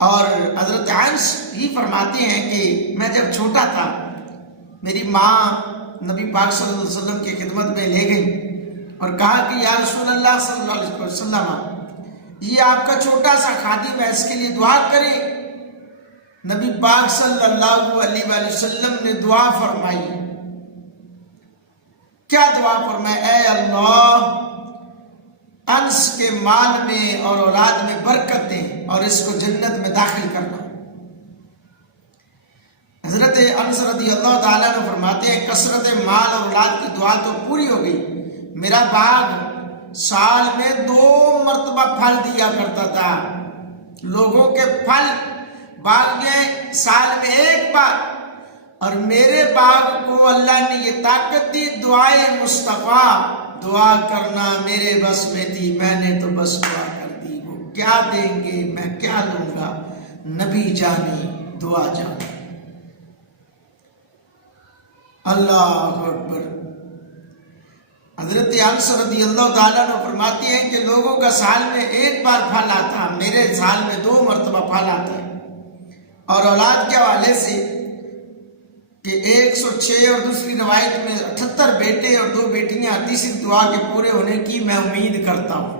اور حضرت انس ہی فرماتے ہیں کہ میں جب چھوٹا تھا میری ماں نبی پاک صلی اللہ علیہ وسلم کی خدمت میں لے گئی اور کہا کہ یا رسول اللہ صلی اللہ علیہ وسلم یہ آپ کا چھوٹا سا خادم ہے، اس کے لیے دعا کریں۔ نبی پاک صلی اللہ علیہ وآلہ وسلم نے دعا فرمائی۔ کیا دعا فرمائی؟ اے اللہ انس کے مال میں اور اولاد میں برکت دے اور اس کو جنت میں داخل کرنا۔ حضرت انس رضی اللہ تعالیٰ نے فرماتے ہیں کثرت مال اور اولاد کی دعا تو پوری ہو گئی، میرا باغ سال میں 2 مرتبہ پھل دیا کرتا تھا۔ لوگوں کے پھل باغ میں سال میں 1 بار، اور میرے باغ کو اللہ نے یہ طاقت دی، دعائے مصطفیٰ دعا کرنا میرے بس میں تھی، میں نے تو بس دعا کر دی۔ وہ کیا دیں گے میں کیا لوں گا، نبی جانی دعا جانی۔ اللہ اکبر۔ حضرت انس رضی اللہ تعالیٰ نے فرماتی ہیں کہ لوگوں کا سال میں 1 بار پھل آتا، میرے سال میں 2 مرتبہ پھل آتا ہے۔ اور اولاد کے حوالے سے کہ 106 اور دوسری روایت میں 78 بیٹے اور 2 بیٹیاں، تیسری دعا کے پورے ہونے کی میں امید کرتا ہوں۔